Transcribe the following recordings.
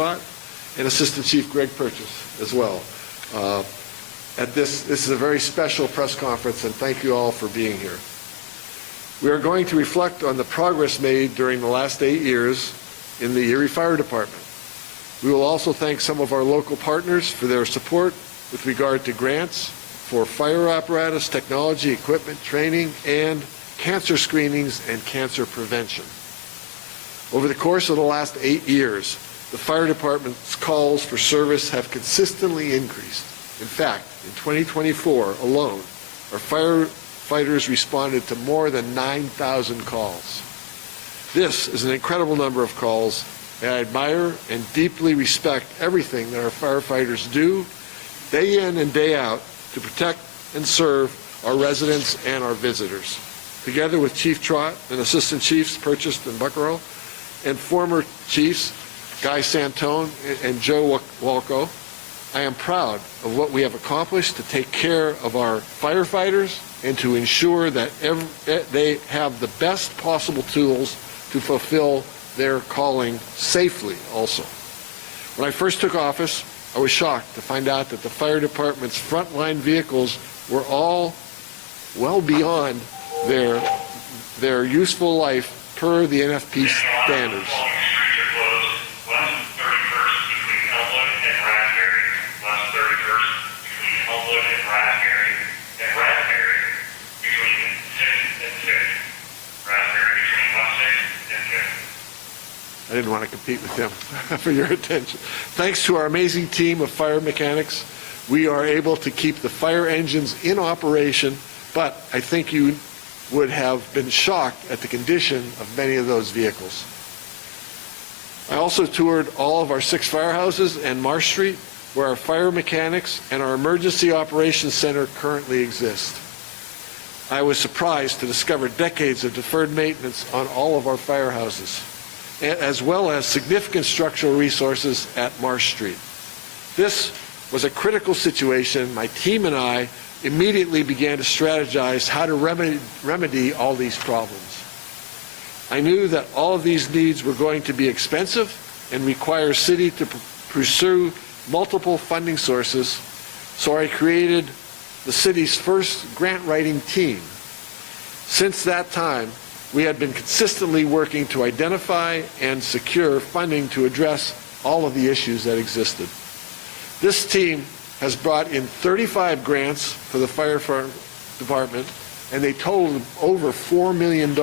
Trott, and Assistant Chief Greg Purchase as well. This is a very special press conference, and thank you all for being here. We are going to reflect on the progress made during the last 8 years in the Erie Fire Department. We will also thank some of our local partners for their support with regard to grants for fire apparatus, technology, equipment, training, and cancer screenings and cancer prevention. Over the course of the last 8 years, the fire department's calls for service have consistently increased. In fact, in 2024 alone, our firefighters responded to more than 9,000 calls. This is an incredible number of calls, and I admire and deeply respect everything that our firefighters do day in and day out to protect and serve our residents and our visitors. Together with Chief Trott and Assistant Chiefs Purchase and Buckaroo, and former Chiefs Guy Santone and Joe Walco, I am proud of what we have accomplished to take care of our firefighters and to ensure that they have the best possible tools to fulfill their calling safely also. When I first took office, I was shocked to find out that the fire department's frontline vehicles were all well beyond their useful life per the NFP standards. I didn't want to compete with them for your attention. Thanks to our amazing team of fire mechanics, we are able to keep the fire engines in operation, but I think you would have been shocked at the condition of many of those vehicles. I also toured all of our 6 firehouses and Marsh Street, where our fire mechanics and our emergency operations center currently exist. I was surprised to discover decades of deferred maintenance on all of our firehouses, as well as significant structural resources at Marsh Street. This was a critical situation. My team and I immediately began to strategize how to remedy all these problems. I knew that all of these needs were going to be expensive and require city to pursue multiple funding sources, so I created the city's first grant writing team. Since that time, we had been consistently working to identify and secure funding to address all of the issues that existed. This team has brought in 35 grants for the fire department, and they totaled over $4 million.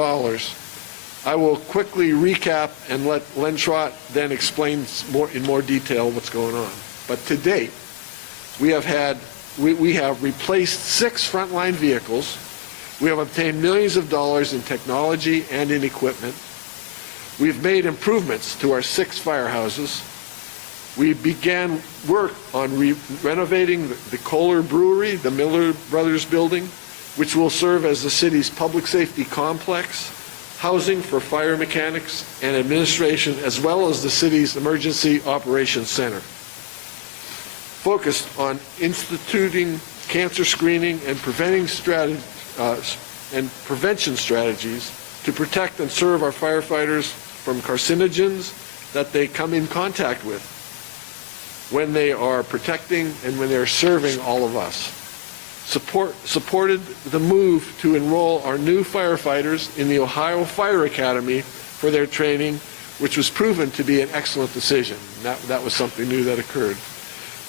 I will quickly recap and let Len Trott then explain in more detail what's going on. But to date, we have replaced 6 frontline vehicles. We have obtained millions of dollars in technology and in equipment. We've made improvements to our 6 firehouses. We began work on renovating the Kohler Brewery, the Miller Brothers building, which will serve as the city's public safety complex, housing for fire mechanics and administration, as well as the city's emergency operations center. Focused on instituting cancer screening and prevention strategies to protect and serve our firefighters from carcinogens that they come in contact with when they are protecting and when they're serving all of us. Supported the move to enroll our new firefighters in the Ohio Fire Academy for their training, which was proven to be an excellent decision. That was something new that occurred.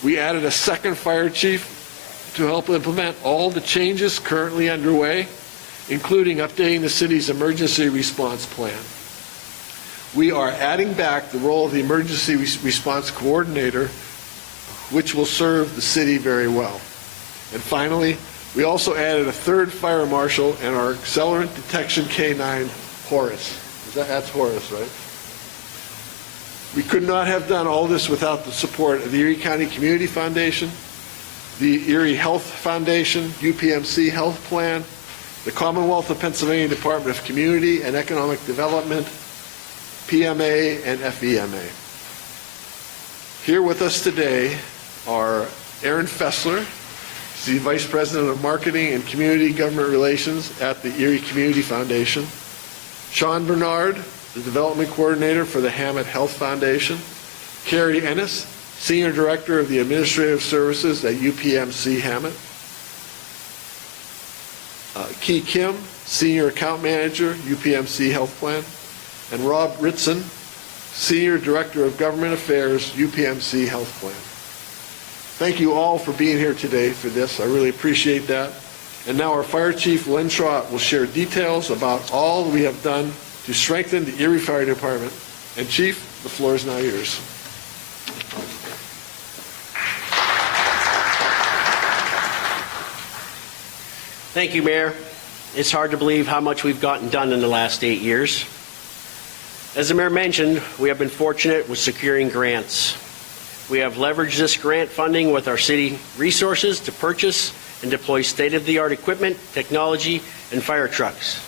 We added a second fire chief to help implement all the changes currently underway, including updating the city's emergency response plan. We are adding back the role of the emergency response coordinator, which will serve the city very well. And finally, we also added a 3rd fire marshal and our accelerant detection K9, Horace. That's Horace, right? We could not have done all this without the support of the Erie County Community Foundation, the Erie Health Foundation, UPMC Health Plan, the Commonwealth of Pennsylvania Department of Community and Economic Development, PMA, and FEMA. Here with us today are Aaron Fessler, the Vice President of Marketing and Community Government Relations at the Erie Community Foundation, Sean Bernard, the Development Coordinator for the Hammett Health Foundation, Carrie Ennis, Senior Director of the Administrative Services at UPMC Hammett. Key Kim, Senior Account Manager, UPMC Health Plan. And Rob Ritson, Senior Director of Government Affairs, UPMC Health Plan. Thank you all for being here today for this. I really appreciate that. And now our Fire Chief, Len Trott, will share details about all we have done to strengthen the Erie Fire Department. And Chief, the floor is now yours. Thank you, Mayor. It's hard to believe how much we've gotten done in the last 8 years. As the Mayor mentioned, we have been fortunate with securing grants. We have leveraged this grant funding with our city resources to purchase and deploy state-of-the-art equipment, technology, and fire trucks.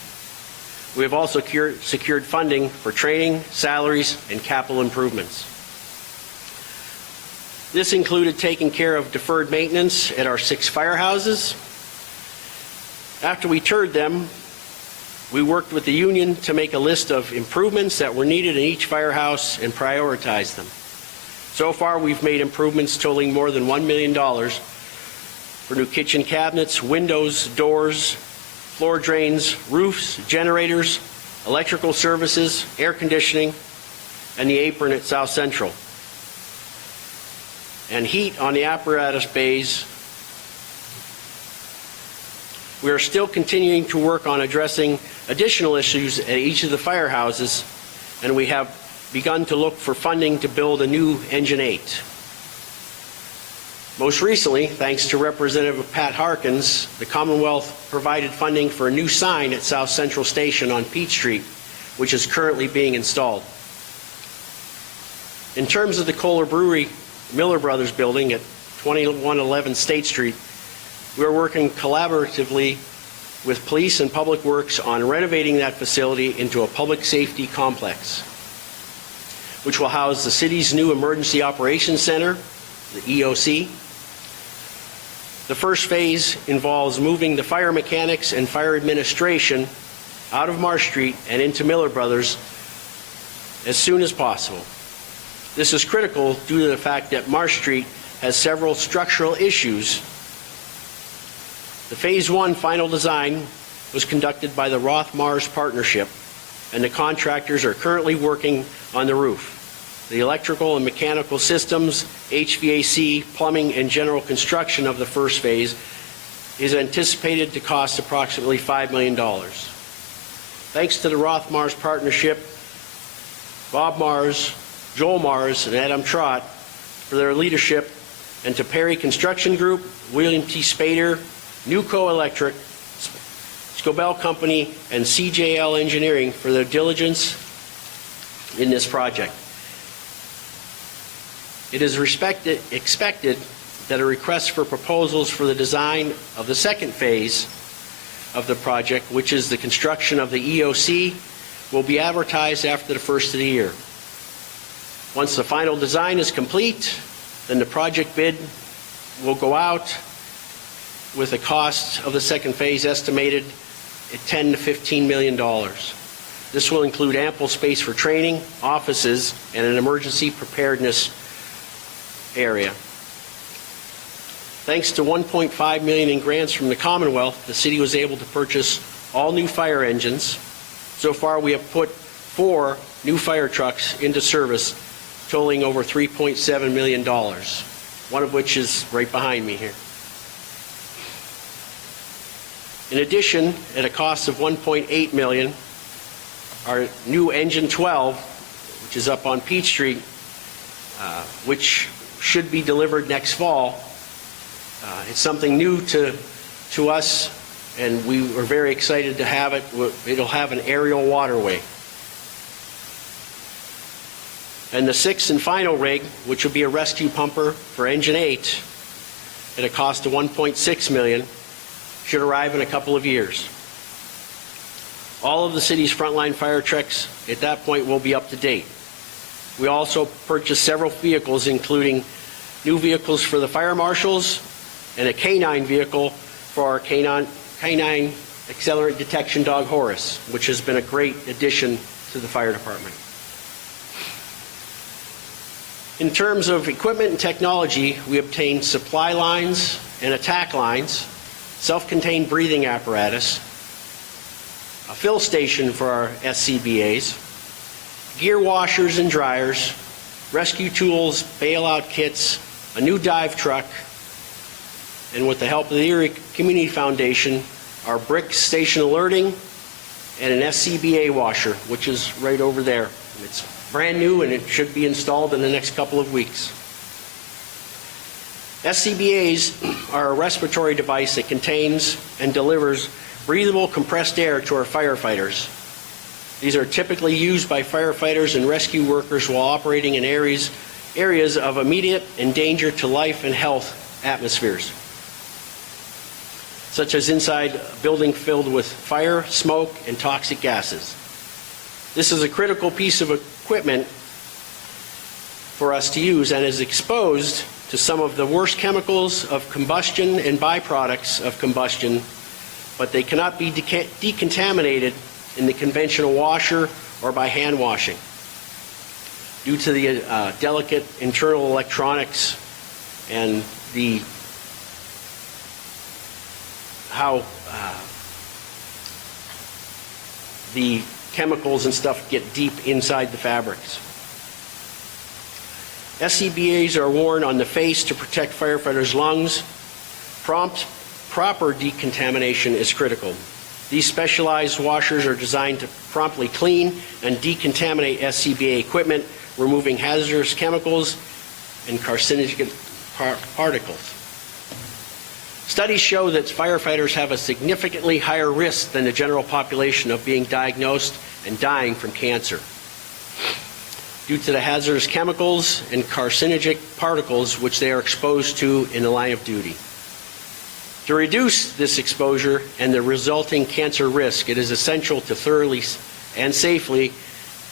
We have also secured funding for training, salaries, and capital improvements. This included taking care of deferred maintenance at our 6 firehouses. After we toured them, we worked with the union to make a list of improvements that were needed in each firehouse and prioritize them. So far, we've made improvements totaling more than $1 million for new kitchen cabinets, windows, doors, floor drains, roofs, generators, electrical services, air conditioning, and the apron at South Central. And heat on the apparatus bays. We are still continuing to work on addressing additional issues at each of the firehouses, and we have begun to look for funding to build a new Engine 8. Most recently, thanks to Representative Pat Harkins, the Commonwealth provided funding for a new sign at South Central Station on Peach Street, which is currently being installed. In terms of the Kohler Brewery Miller Brothers building at 2111 State Street, we are working collaboratively with police and public works on renovating that facility into a public safety complex, which will house the city's new Emergency Operations Center, the EOC. The first phase involves moving the fire mechanics and fire administration out of Marsh Street and into Miller Brothers as soon as possible. This is critical due to the fact that Marsh Street has several structural issues. The Phase 1 final design was conducted by the Roth-Mars Partnership, and the contractors are currently working on the roof. The electrical and mechanical systems, HVAC, plumbing, and general construction of the first phase is anticipated to cost approximately $5 million. Thanks to the Roth-Mars Partnership, Bob Mars, Joel Mars, and Adam Trott for their leadership, and to Perry Construction Group, William T. Spader, Nuco Electric, Scobell Company, and CJL Engineering for their diligence in this project. It is expected that a request for proposals for the design of the second phase of the project, which is the construction of the EOC, will be advertised after the first of the year. Once the final design is complete, then the project bid will go out with the cost of the second phase estimated at $10 to $15 million. This will include ample space for training, offices, and an emergency preparedness area. Thanks to $1.5 million in grants from the Commonwealth, the city was able to purchase all new fire engines. So far, we have put 4 new fire trucks into service, totaling over $3.7 million, one of which is right behind me here. In addition, at a cost of $1.8 million, our new Engine 12, which is up on Peach Street, which should be delivered next fall. It's something new to us, and we were very excited to have it. It'll have an aerial waterway. And the 6th and final rig, which will be a rescue pumper for Engine 8, at a cost of $1.6 million, should arrive in a couple of years. All of the city's frontline fire trucks at that point will be up to date. We also purchased several vehicles, including new vehicles for the fire marshals and a canine vehicle for our canine accelerant detection dog Horace, which has been a great addition to the fire department. In terms of equipment and technology, we obtained supply lines and attack lines, self-contained breathing apparatus, a fill station for our SCBAs, gear washers and dryers, rescue tools, bailout kits, a new dive truck, and with the help of the Erie Community Foundation, our brick station alerting and an SCBA washer, which is right over there. It's brand new and it should be installed in the next couple of weeks. SCBAs are a respiratory device that contains and delivers breathable compressed air to our firefighters. These are typically used by firefighters and rescue workers while operating in areas of immediate and danger to life and health atmospheres, such as inside a building filled with fire, smoke, and toxic gases. This is a critical piece of equipment for us to use and is exposed to some of the worst chemicals of combustion and byproducts of combustion, but they cannot be decontaminated in the conventional washer or by hand washing due to the delicate internal electronics and how the chemicals and stuff get deep inside the fabrics. SCBAs are worn on the face to protect firefighters' lungs. Proper decontamination is critical. These specialized washers are designed to promptly clean and decontaminate SCBA equipment, removing hazardous chemicals and carcinogenic particles. Studies show that firefighters have a significantly higher risk than the general population of being diagnosed and dying from cancer due to the hazardous chemicals and carcinogenic particles which they are exposed to in the line of duty. To reduce this exposure and the resulting cancer risk, it is essential to thoroughly and safely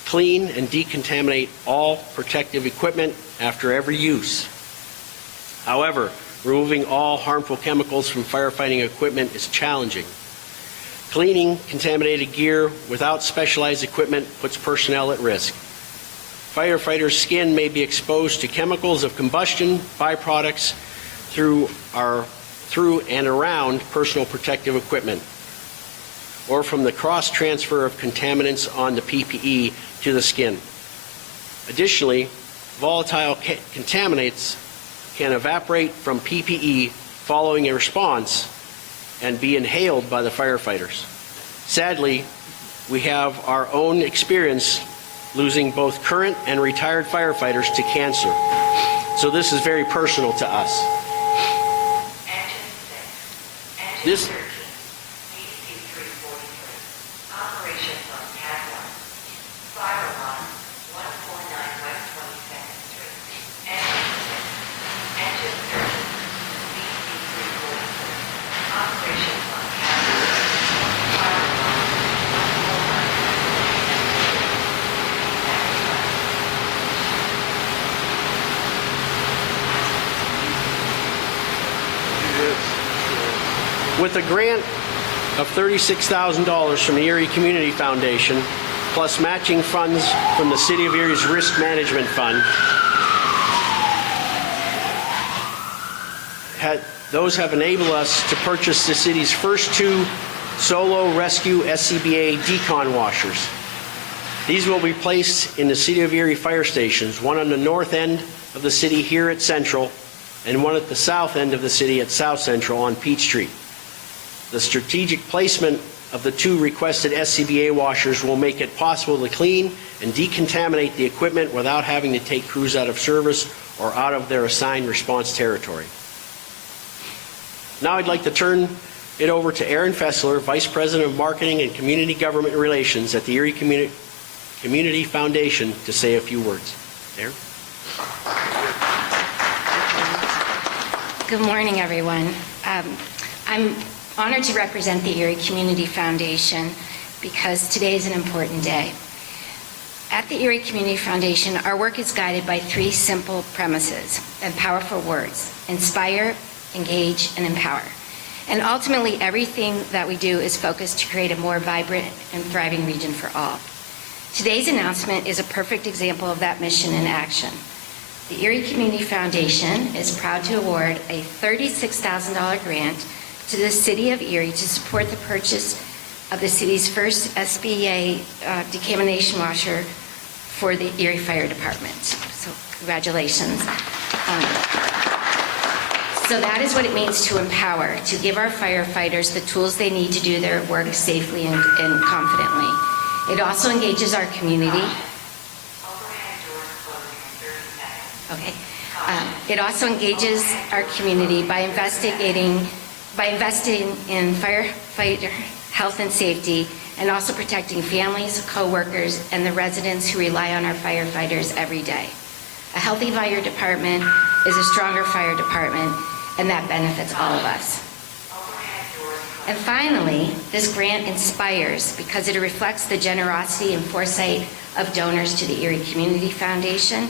clean and decontaminate all protective equipment after every use. However, removing all harmful chemicals from firefighting equipment is challenging. Cleaning contaminated gear without specialized equipment puts personnel at risk. Firefighters' skin may be exposed to chemicals of combustion byproducts through and around personal protective equipment, or from the cross-transfer of contaminants on the PPE to the skin. Additionally, volatile contaminants can evaporate from PPE following a response and be inhaled by the firefighters. Sadly, we have our own experience losing both current and retired firefighters to cancer. So this is very personal to us. This with a grant of $36,000 from the Erie Community Foundation, plus matching funds from the City of Erie's Risk Management Fund, those have enabled us to purchase the city's first 2 solo rescue SCBA decon washers. These will be placed in the City of Erie fire stations, one on the north end of the city here at Central, and one at the south end of the city at South Central on Peach Street. The strategic placement of the 2 requested SCBA washers will make it possible to clean and decontaminate the equipment without having to take crews out of service or out of their assigned response territory. Now I'd like to turn it over to Aaron Fessler, Vice President of Marketing and Community Government Relations at the Erie Community Foundation, to say a few words. Aaron? Good morning, everyone. I'm honored to represent the Erie Community Foundation because today is an important day. At the Erie Community Foundation, our work is guided by 3 simple premises and powerful words: inspire, engage, and empower. And ultimately, everything that we do is focused to create a more vibrant and thriving region for all. Today's announcement is a perfect example of that mission in action. The Erie Community Foundation is proud to award a $36,000 grant to the City of Erie to support the purchase of the city's first SBA decontamination washer for the Erie Fire Department. So congratulations. So that is what it means to empower, to give our firefighters the tools they need to do their work safely and confidently. It also engages our community. Okay. It also engages our community by investing in firefighter health and safety, and also protecting families, co-workers, and the residents who rely on our firefighters every day. A healthy fire department is a stronger fire department, and that benefits all of us. And finally, this grant inspires because it reflects the generosity and foresight of donors to the Erie Community Foundation,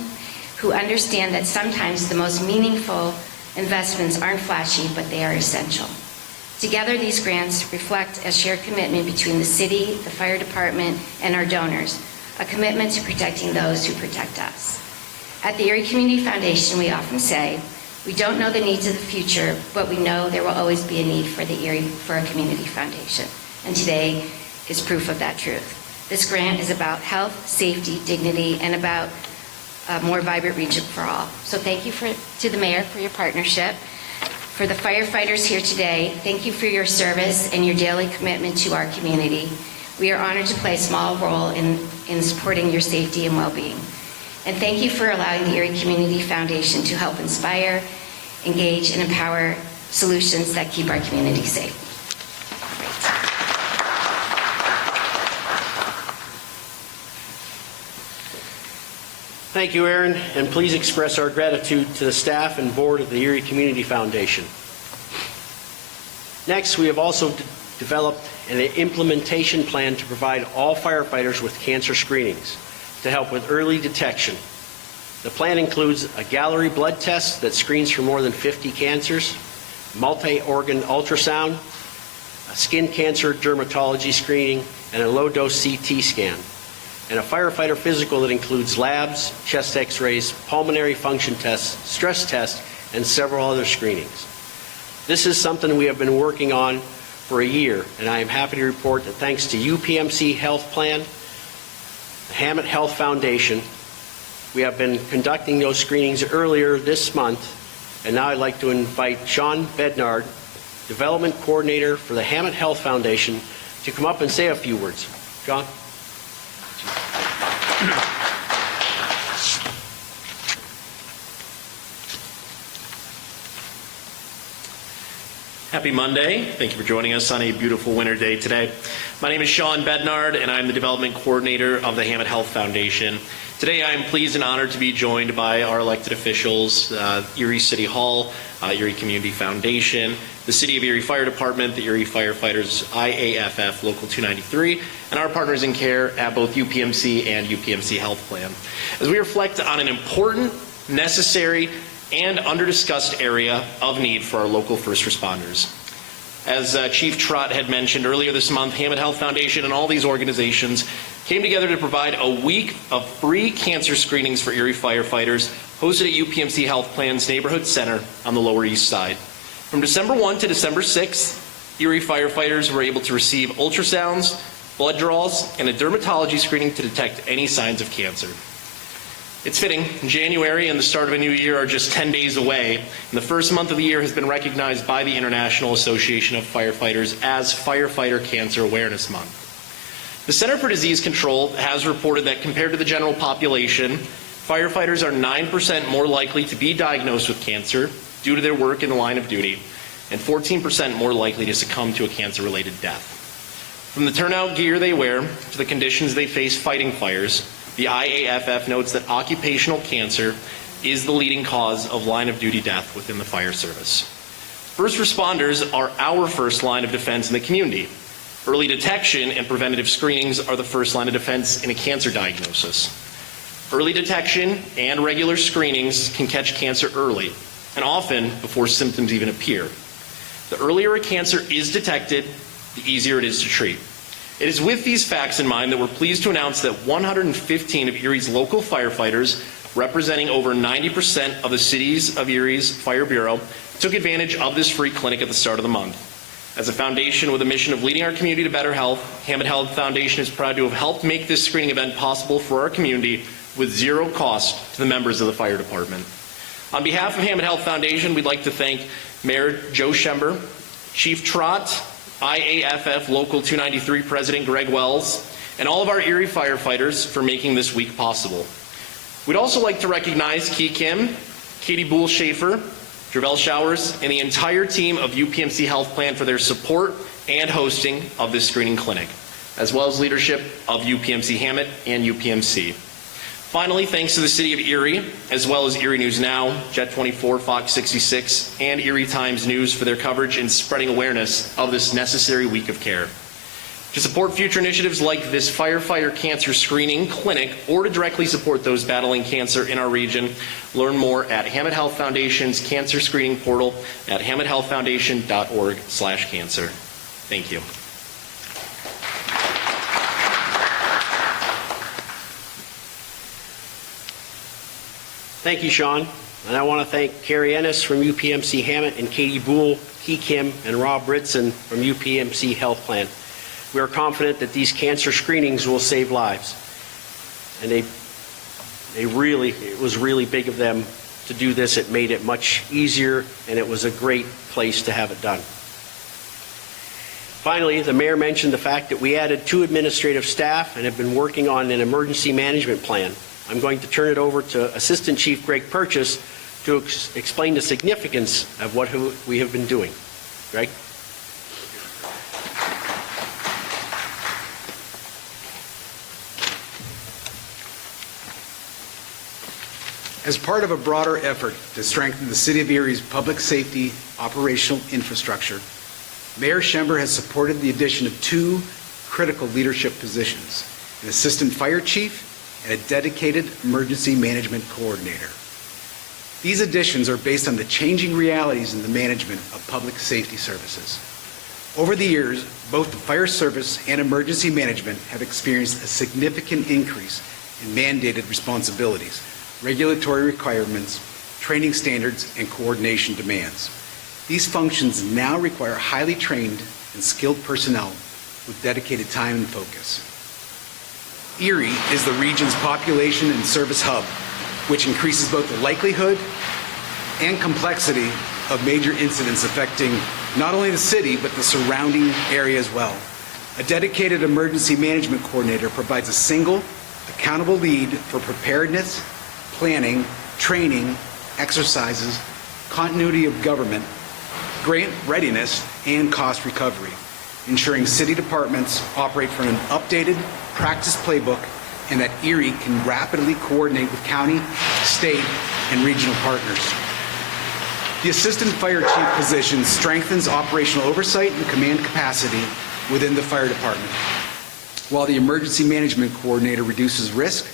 who understand that sometimes the most meaningful investments aren't flashy, but they are essential. Together, these grants reflect a shared commitment between the city, the fire department, and our donors, a commitment to protecting those who protect us. At the Erie Community Foundation, we often say, we don't know the needs of the future, but we know there will always be a need for a community foundation. And today is proof of that truth. This grant is about health, safety, dignity, and about a more vibrant region for all. So thank you to the mayor for your partnership. For the firefighters here today, thank you for your service and your daily commitment to our community. We are honored to play a small role in supporting your safety and well-being. And thank you for allowing the Erie Community Foundation to help inspire, engage, and empower solutions that keep our community safe. Thank you, Aaron, and please express our gratitude to the staff and board of the Erie Community Foundation. Next, we have also developed an implementation plan to provide all firefighters with cancer screenings to help with early detection. The plan includes a Gallery blood test that screens for more than 50 cancers, multi-organ ultrasound, a skin cancer dermatology screening, and a low-dose CT scan, and a firefighter physical that includes labs, chest x-rays, pulmonary function tests, stress tests, and several other screenings. This is something we have been working on for a year, and I am happy to report that thanks to UPMC Health Plan, the Hammett Health Foundation, we have been conducting those screenings earlier this month, and now I'd like to invite Sean Bednard, Development Coordinator for the Hammett Health Foundation, to come up and say a few words. John? Happy Monday. Thank you for joining us on a beautiful winter day today. My name is Sean Bednard, and I'm the Development Coordinator of the Hammett Health Foundation. Today I am pleased and honored to be joined by our elected officials, Erie City Hall, Erie Community Foundation, the City of Erie Fire Department, the Erie Firefighters IAFF Local 293, and our partners in care at both UPMC and UPMC Health Plan, as we reflect on an important, necessary, and under-discussed area of need for our local first responders. As Chief Trott had mentioned earlier this month, Hammett Health Foundation and all these organizations came together to provide a week of free cancer screenings for Erie firefighters hosted at UPMC Health Plan's Neighborhood Center on the Lower East Side. From December 1 to December 6th, Erie firefighters were able to receive ultrasounds, blood draws, and a dermatology screening to detect any signs of cancer. It's fitting. January and the start of a new year are just 10 days away, and the first month of the year has been recognized by the International Association of Firefighters as Firefighter Cancer Awareness Month. The Center for Disease Control has reported that compared to the general population, firefighters are 9% more likely to be diagnosed with cancer due to their work in the line of duty, and 14% more likely to succumb to a cancer-related death. From the turnout gear they wear to the conditions they face fighting fires, the IAFF notes that occupational cancer is the leading cause of line-of-duty death within the fire service. First responders are our first line of defense in the community. Early detection and preventative screenings are the first line of defense in a cancer diagnosis. Early detection and regular screenings can catch cancer early, and often before symptoms even appear. The earlier a cancer is detected, the easier it is to treat. It is with these facts in mind that we're pleased to announce that 115 of Erie's local firefighters representing over 90% of the cities of Erie's Fire Bureau, took advantage of this free clinic at the start of the month. As a foundation with a mission of leading our community to better health, Hammett Health Foundation is proud to have helped make this screening event possible for our community with zero cost to the members of the fire department. On behalf of Hammett Health Foundation, we'd like to thank Mayor Joe Schember, Chief Trott, IAFF Local 293 President Greg Wells, and all of our Erie firefighters for making this week possible. We'd also like to recognize Key Kim, Katie Boole-Schaefer, Dravel Showers, and the entire team of UPMC Health Plan for their support and hosting of this screening clinic, as well as leadership of UPMC Hammett and UPMC. Finally, thanks to the City of Erie, as well as Erie News Now, Jet 24, Fox 66, and Erie Times News for their coverage and spreading awareness of this necessary week of care. To support future initiatives like this firefighter cancer screening clinic, or to directly support those battling cancer in our region, learn more at Hammett Health Foundation's cancer screening portal at hammetthealthfoundation.org/cancer. Thank you. Thank you, Sean. And I want to thank Carrie Ennis from UPMC Hammett and Katie Boole, Key Kim, and Rob Ritson from UPMC Health Plan. We are confident that these cancer screenings will save lives. And it was really big of them to do this. It made it much easier, and it was a great place to have it done. Finally, the mayor mentioned the fact that we added 2 administrative staff and have been working on an emergency management plan. I'm going to turn it over to Assistant Chief Greg Purchase to explain the significance of what we have been doing. Greg? As part of a broader effort to strengthen the City of Erie's public safety operational infrastructure, Mayor Schember has supported the addition of 2 critical leadership positions, an assistant fire chief and a dedicated emergency management coordinator. These additions are based on the changing realities in the management of public safety services. Over the years, both the fire service and emergency management have experienced a significant increase in mandated responsibilities, regulatory requirements, training standards, and coordination demands. These functions now require highly trained and skilled personnel with dedicated time and focus. Erie is the region's population and service hub, which increases both the likelihood and complexity of major incidents affecting not only the city, but the surrounding area as well. A dedicated emergency management coordinator provides a single, accountable lead for preparedness, planning, training, exercises, continuity of government, grant readiness, and cost recovery, ensuring city departments operate from an updated practice playbook and that Erie can rapidly coordinate with county, state, and regional partners. The assistant fire chief position strengthens operational oversight and command capacity within the fire department, while the emergency management coordinator reduces risk,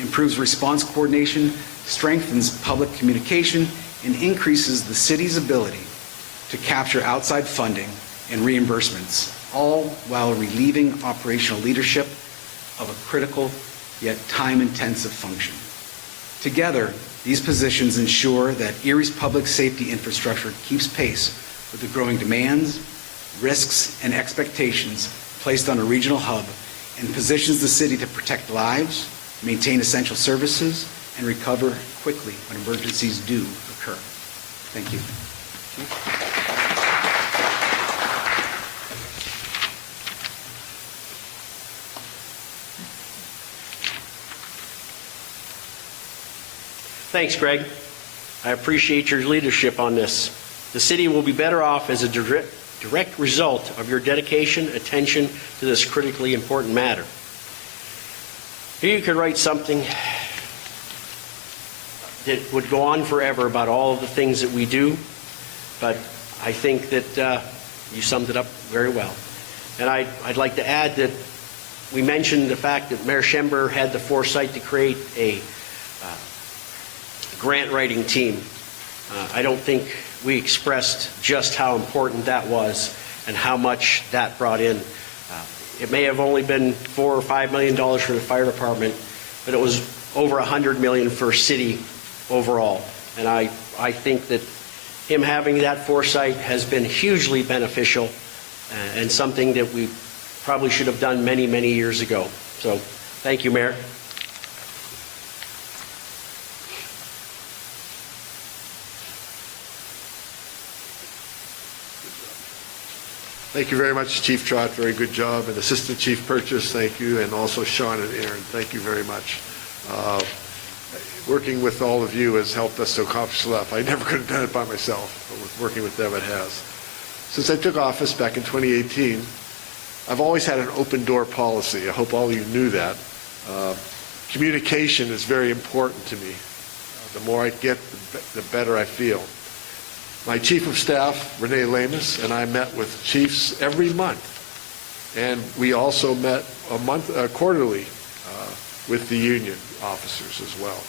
improves response coordination, strengthens public communication, and increases the city's ability to capture outside funding and reimbursements, all while relieving operational leadership of a critical yet time-intensive function. Together, these positions ensure that Erie's public safety infrastructure keeps pace with the growing demands, risks, and expectations placed on a regional hub and positions the city to protect lives, maintain essential services, and recover quickly when emergencies do occur. Thank you. Thanks, Greg. I appreciate your leadership on this. The city will be better off as a direct result of your dedication, attention to this critically important matter. You could write something that would go on forever about all of the things that we do, but I think that you summed it up very well. And I'd like to add that we mentioned the fact that Mayor Schember had the foresight to create a grant writing team. I don't think we expressed just how important that was and how much that brought in. It may have only been $4 or $5 million for the fire department, but it was over $100 million for city overall. And I think that him having that foresight has been hugely beneficial and something that we probably should have done many, many years ago. So thank you, Mayor. Thank you very much, Chief Trott. Very good job. And Assistant Chief Purchase, thank you. And also Sean and Aaron, thank you very much. Working with all of you has helped us to accomplish a lot. I never could have done it by myself, but with working with them, it has. Since I took office back in 2018, I've always had an open door policy. I hope all of you knew that. Communication is very important to me. The more I get, the better I feel. My Chief of Staff, Renee Lamus, and I met with chiefs every month. And we also met quarterly with the union officers as well.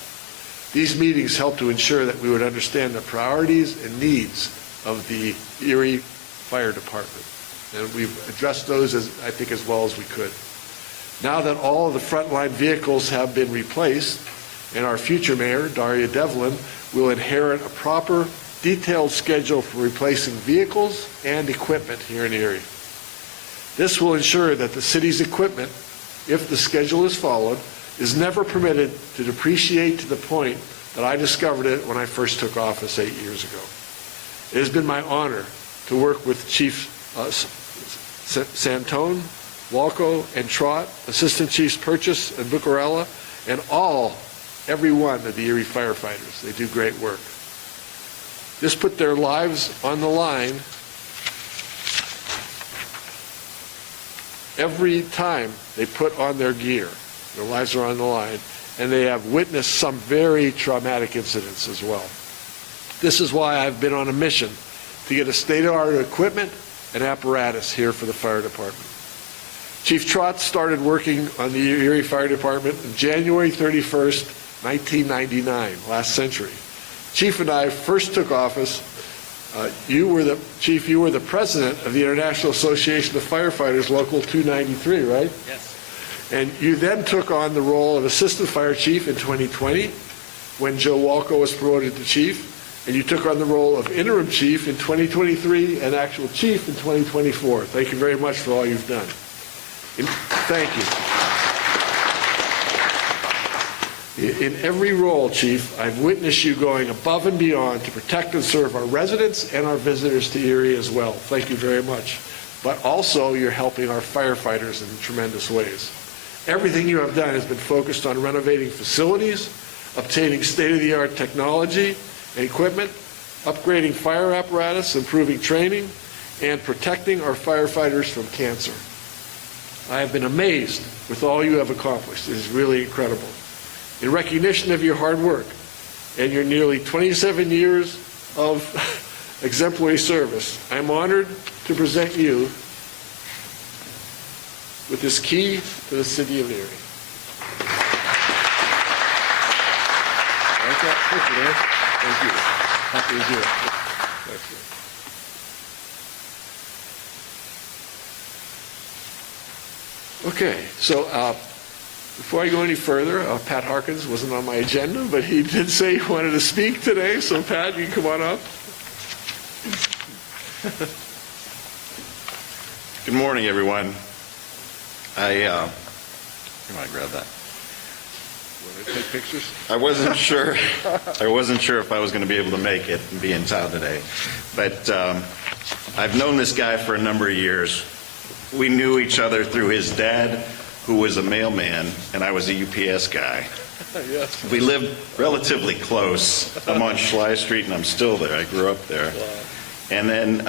These meetings help to ensure that we would understand the priorities and needs of the Erie Fire Department. And we've addressed those, I think, as well as we could. Now that all of the frontline vehicles have been replaced, and our future mayor, Daria Devlin, will inherit a proper, detailed schedule for replacing vehicles and equipment here in Erie. This will ensure that the city's equipment, if the schedule is followed, is never permitted to depreciate to the point that I discovered it when I first took office 8 years ago. It has been my honor to work with Chief Santone, Walco, and Trott, Assistant Chiefs Purchase and Bucarella, and every one of the Erie firefighters. They do great work. This put their lives on the line every time they put on their gear. Their lives are on the line, and they have witnessed some very traumatic incidents as well. This is why I've been on a mission to get a state-of-the-art equipment and apparatus here for the fire department. Chief Trott started working on the Erie Fire Department on January 31st, 1999, last century. Chief and I first took office. You were the president of the International Association of Firefighters, Local 293, right? Yes. And you then took on the role of Assistant Fire Chief in 2020 when Joe Walco was promoted to Chief, and you took on the role of Interim Chief in 2023 and actual Chief in 2024. Thank you very much for all you've done. Thank you. In every role, Chief, I've witnessed you going above and beyond to protect and serve our residents and our visitors to Erie as well. Thank you very much. But also, you're helping our firefighters in tremendous ways. Everything you have done has been focused on renovating facilities, obtaining state-of-the-art technology and equipment, upgrading fire apparatus, improving training, and protecting our firefighters from cancer. I have been amazed with all you have accomplished. It is really incredible. In recognition of your hard work and your nearly 27 years of exemplary service, I'm honored to present you with this key to the city of Erie. Thank you, Dan. Thank you. Happy to do it. Thank you. Okay, so before I go any further, Pat Harkins wasn't on my agenda, but he did say he wanted to speak today. So Pat, you can come on up. Good morning, everyone. You might grab that. Want to take pictures? I wasn't sure if I was going to be able to make it and be in town today, but I've known this guy for a number of years. We knew each other through his dad, who was a mailman, and I was a UPS guy. Yes. We lived relatively close. I'm on Schley Street, and I'm still there. I grew up there. Wow. And then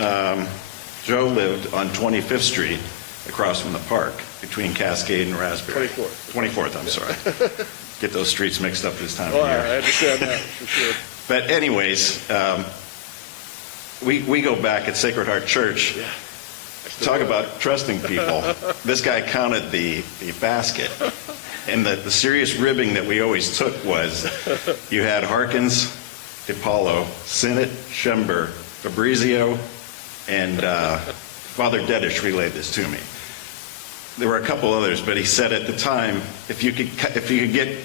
Joe lived on 25th Street, across from the park, between Cascade and Raspberry. 24th, I'm sorry. Get those streets mixed up this time of year. I understand that, for sure. But anyways, we go back at Sacred Heart Church. Yeah. Talk about trusting people. This guy counted the basket. And the serious ribbing that we always took was, you had Harkins, DiPaolo, Sinnott, Schember, Fabrizio, and Father Dedish relayed this to me. there were a couple others, but he said at the time, if you could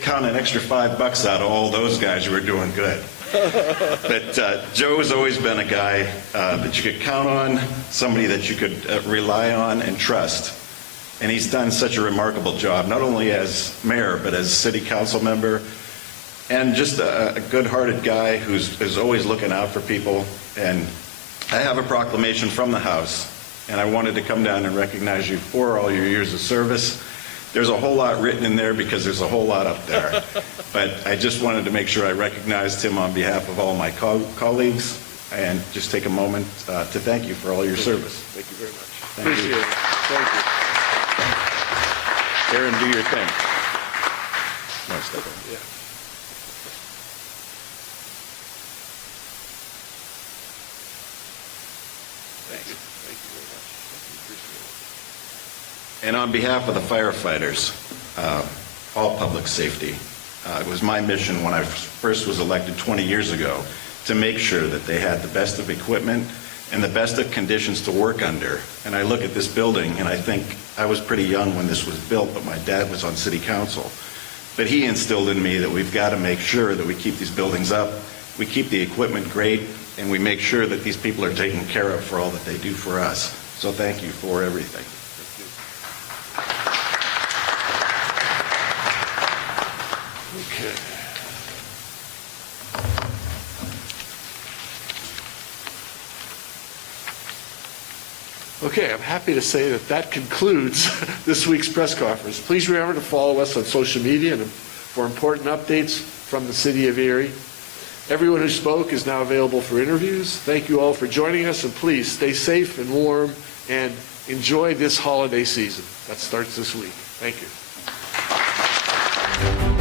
count an extra $5 out of all those guys, you were doing good. But Joe has always been a guy that you could count on, somebody that you could rely on and trust. And he's done such a remarkable job, not only as mayor, but as city council member, and just a good-hearted guy who's always looking out for people. And I have a proclamation from the House, and I wanted to come down and recognize you for all your years of service. There's a whole lot written in there because there's a whole lot up there. But I just wanted to make sure I recognized him on behalf of all my colleagues, and just take a moment to thank you for all your service. Thank you very much. Thank you. Appreciate it. Thank you. Aaron, do your thing. No, step in. Yeah. Thank you. Thank you very much. Thank you. Appreciate it. And on behalf of the firefighters, all public safety, it was my mission when I first was elected 20 years ago to make sure that they had the best of equipment and the best of conditions to work under. And I look at this building and I think I was pretty young when this was built, but my dad was on city council. But he instilled in me that we've got to make sure that we keep these buildings up, we keep the equipment great, and we make sure that these people are taken care of for all that they do for us. So thank you for everything. Okay. Okay, I'm happy to say that concludes this week's press conference. Please remember to follow us on social media and for important updates from the City of Erie. Everyone who spoke is now available for interviews. Thank you all for joining us, and please stay safe and warm and enjoy this holiday season that starts this week. Thank you.